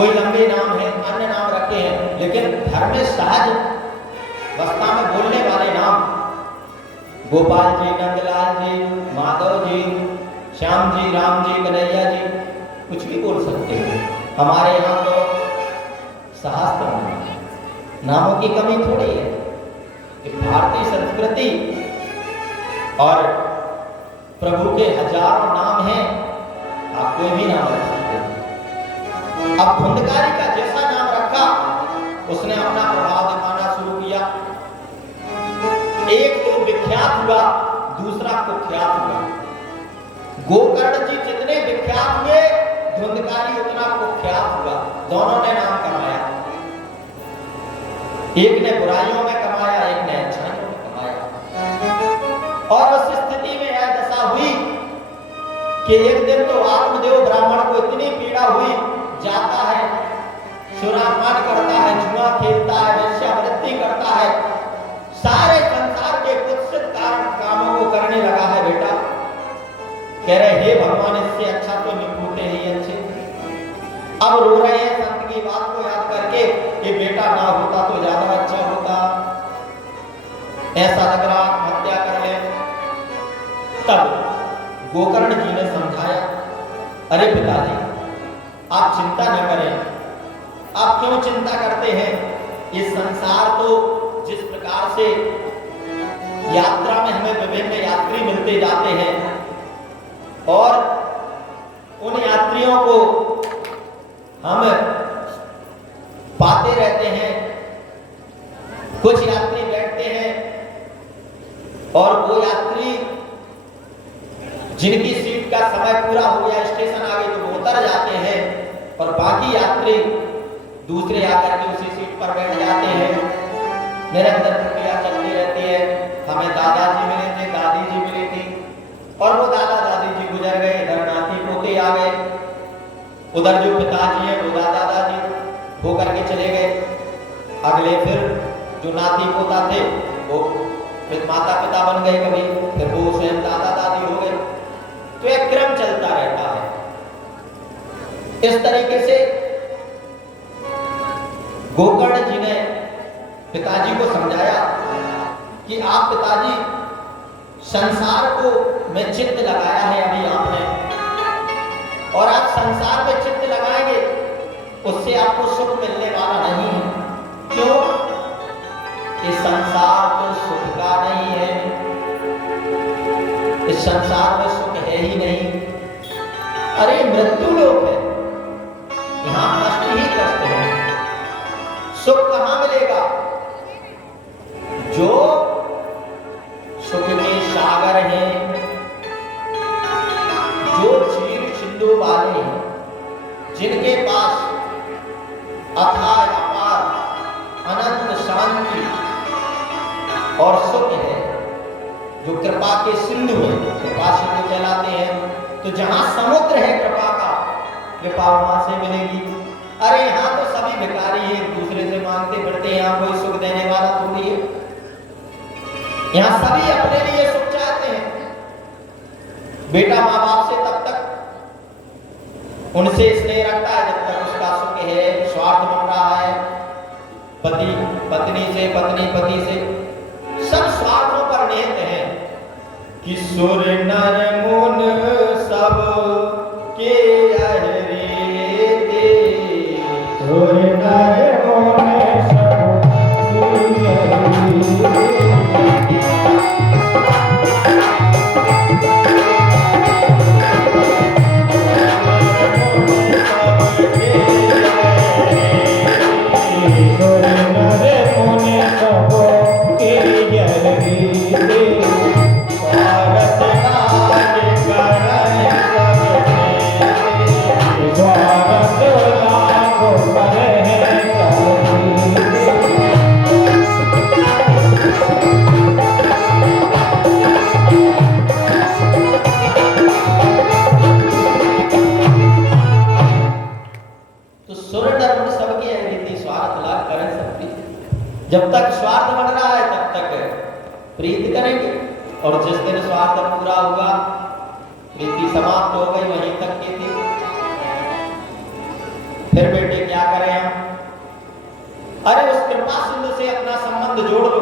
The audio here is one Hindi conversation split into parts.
कोई लंबे नाम है, अन्य नाम रखे हैं, लेकिन धर्म में सहज अवस्था में बोलने वाले नाम गोपाल जी, नंदलाल जी, माधव जी, श्याम जी, राम जी, कन्हैया जी, कुछ भी बोल सकते हैं। हमारे यहाँ तो सहस्त्र नामों की कमी थोड़ी है। भारतीय संस्कृति और प्रभु के हजारों नाम हैं, आप कोई भी नाम रख सकते हैं। अब धुंधकारी का जैसा नाम रखा, उसने अपना प्रभाव दिखाना शुरू किया। एक तो विख्यात हुआ, दूसरा कुख्यात हुआ। गोकर्ण जी जितने विख्यात हुए, धुंधकारी उतना कुख्यात हुआ। दोनों ने नाम कमाया, एक ने बुराइयों में कमाया, एक ने अच्छाइयों में कमाया। और उस स्थिति में यह दशा हुई कि एक दिन तो आत्मदेव ब्राह्मण को इतनी पीड़ा हुई, जाता है, सुरापान करता है, जुआ खेलता है, वेश्यावृत्ति करता है, सारे संसार के कुत्सित कामों को करने लगा है। बेटा कह रहे, हे भगवान, इससे अच्छा तो निपुटे ही अच्छे। अब रो रहे हैं संत की बात को याद करके कि बेटा ना होता तो ज्यादा अच्छा होता, ऐसा लग रहा, हत्या कर ले। तब गोकर्ण जी ने समझाया, अरे पिताजी, आप चिंता न करें। आप क्यों चिंता करते हैं? ये संसार तो जिस प्रकार से यात्रा में हमें विभिन्न यात्री मिलते जाते हैं और उन यात्रियों को हम पाते रहते हैं, कुछ यात्री बैठते हैं और वो यात्री जिनकी सीट का समय पूरा हो गया, स्टेशन आ गई, तो वो उतर जाते हैं और बाकी यात्री दूसरे आकर के उसी सीट पर बैठ जाते हैं। निरंतर प्रक्रिया चलती रहती है। हमें दादाजी मिले थे, दादी जी मिली थी, और वो दादा दादी जी गुजर गए, इधर नाती पोते आ गए, उधर जो पिताजी हैं वो दादा दादी होकर के चले गए। अगले फिर जो नाती पोता थे वो फिर माता पिता बन गए, कभी फिर वो स्वयं दादा दादी हो गए। तो एक क्रम चलता रहता है। इस तरीके से गोकर्ण जी ने पिताजी को समझाया कि आप पिताजी, संसार को में चित्त लगाया है अभी आपने, और आप संसार में चित्त लगाएंगे उससे आपको सुख मिलने वाला नहीं है। क्यों? इस संसार तो सुख का नहीं है, इस संसार में सुख है ही नहीं। अरे मृत्यु लोक है, यहां कष्ट ही कष्ट है, सुख कहां मिलेगा? जो सुख के सागर हैं, जो चीर सिंधु वाले हैं, जिनके पास अथाह अपार अनंत शांति और सुख है, जो कृपा के सिंधु हैं, कृपा सिंधु कहलाते हैं। तो जहां समुद्र है कृपा का, कृपा वहां से मिलेगी। अरे यहाँ तो सभी भिखारी है, एक दूसरे से मांगते फिरते हैं, यहाँ कोई सुख देने वाला थोड़ी है। यहाँ सभी अपने लिए सुख चाहते हैं। बेटा माँ बाप से तब तक उनसे स्नेह रखता है जब तक उसका सुख है, स्वार्थ बन रहा है। पति पत्नी से, पत्नी पति से, सब स्वार्थों पर निहित हैं। कि सुर नर मुन सब के अहरे दे, सुर नर मुन सब के अहरे दे। जब तक स्वार्थ बन रहा है तब तक प्रीति करेंगे, और जिस दिन स्वार्थ पूरा हुआ, प्रीति समाप्त हो गई, वहीं तक की थी। फिर बेटे क्या अरे उस कृपा सिंधु से अपना संबंध जोड़ लो।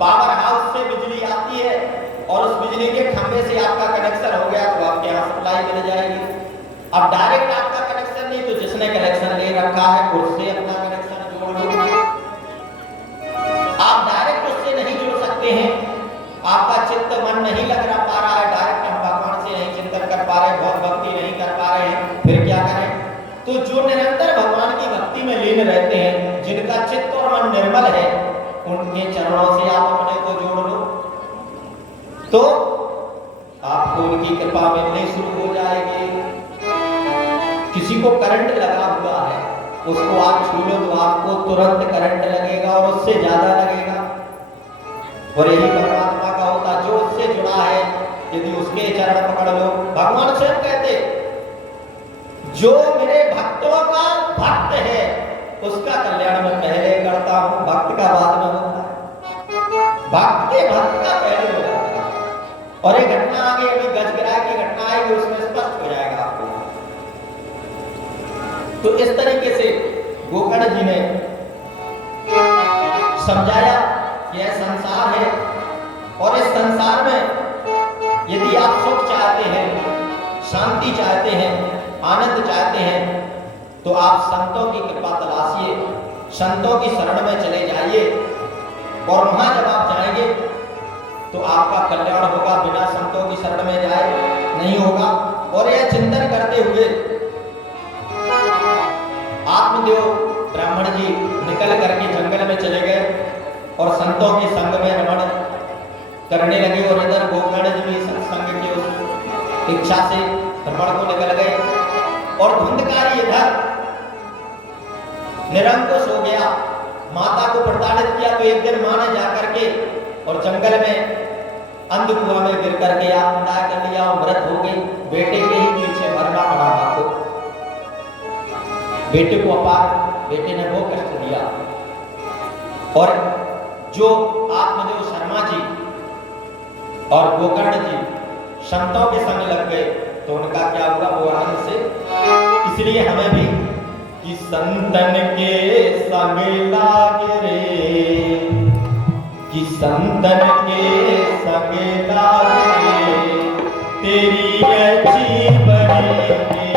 पावर हाउस से बिजली आती है और उस बिजली के खंभे से आपका कनेक्शन हो गया तो आपके यहाँ सप्लाई मिल जाएगी। अब डायरेक्ट आपका कनेक्शन नहीं तो जिसने कनेक्शन ले रखा है उससे अपना कनेक्शन जोड़ लो। आप डायरेक्ट उससे नहीं जुड़ सकते हैं, आपका चित्त मन नहीं लग रहा पा रहा है, डायरेक्ट हम भगवान से नहीं चिंतन कर पा रहे, बहुत भक्ति नहीं कर पा रहे हैं, फिर क्या करें? तो जो निरंतर भगवान की भक्ति में लीन रहते हैं, जिनका चित्त और मन निर्मल है, उनके चरणों से आप अपने को जोड़ लो तो आपको उनकी कृपा मिलनी शुरू हो जाएगी। किसी को करंट लगा हुआ है, उसको आप छू लो तो आपको तुरंत करंट लगेगा और उससे ज्यादा लगेगा। और यही परमात्मा का होता, जो उससे जुड़ा है यदि उसके चरण पकड़ लो, भगवान स्वयं कहते जो मेरे भक्तों का भक्त है उसका कल्याण मैं पहले करता हूं, भक्त का बाद में होता है, भक्त के भक्त का पहले हो जाता है। और एक घटना आगे अभी गजगिरा की घटना आएगी, उसमें स्पष्ट हो जाएगा आपको। तो इस तरीके से गोकर्ण जी ने समझाया कि यह संसार है और इस संसार में यदि आप सुख चाहते हैं, शांति चाहते हैं, आनंद चाहते हैं तो आप संतों की कृपा तलाशिए, संतों की शरण में चले जाइए और वहां जब आप जाएंगे तो आपका कल्याण होगा, बिना संतों की शरण में जाए नहीं होगा। और यह चिंतन करते हुए आत्मदेव ब्राह्मण जी निकल करके जंगल में चले गए और संतों के संग में रमण करने लगे और इधर गोकर्ण जी भी सत्संग की उस इच्छा से भ्रमण को निकल गए और धुंधकारी इधर निरंकुश हो गया, माता को प्रताड़ित किया। तो एक दिन मां ने जाकर के और जंगल में अंध कुआं में गिर करके आत्मदाह कर लिया और मृत हो गई। बेटे के ही पीछे मरना पड़ा मां को, बेटे को अपार बेटे ने वो कष्ट दिया। और जो आत्मदेव शर्मा जी और गोकर्ण जी संतों के संग लग गए तो उनका क्या हुआ वो आनंद से। इसलिए हमें भी कि संतन के संग लाग रे, कि संतन के संग लाग रे, तेरी अच्छी बनेगी।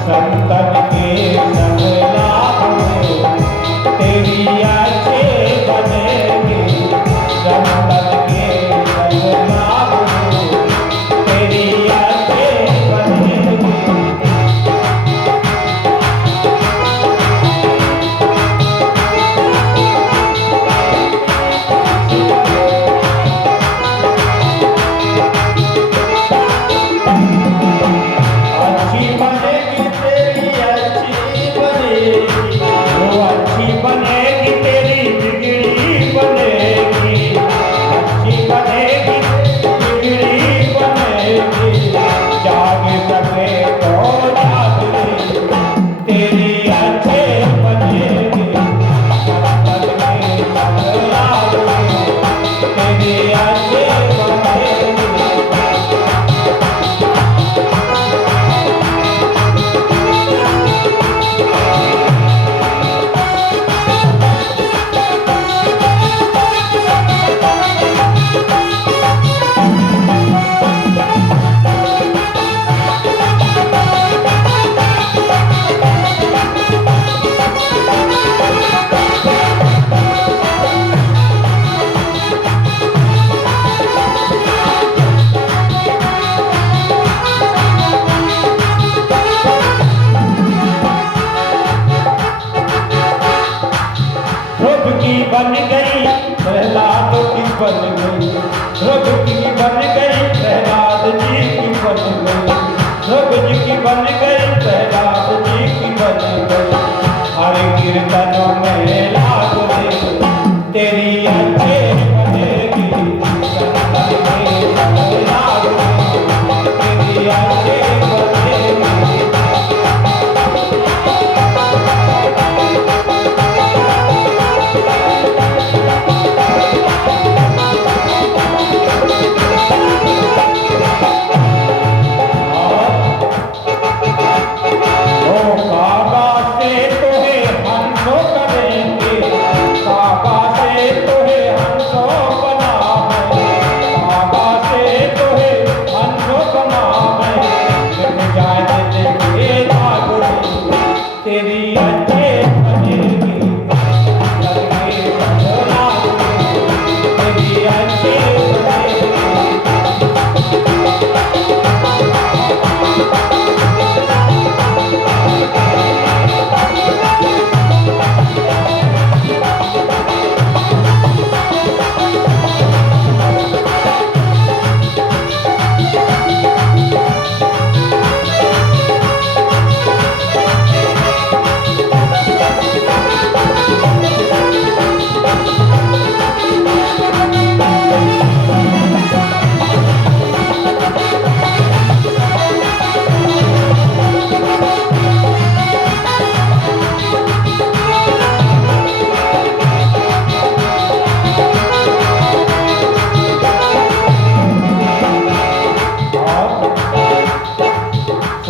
संतन के संग लाग रे, तेरी अच्छी बनेगी। संतन के संग लाग रे, तेरी अच्छी बनेगी। बन गई प्रहलाद की बन गई, ध्रुव की बन गई प्रहलाद जी की बन गई, ध्रुव जी की बन गई प्रहलाद जी की बन गई। हर कीर्तनों में लाग रे, तेरी अच्छे बनेगी। संतन के संग लाग रे, तेरी अच्छे बनेगी।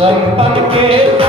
संतन के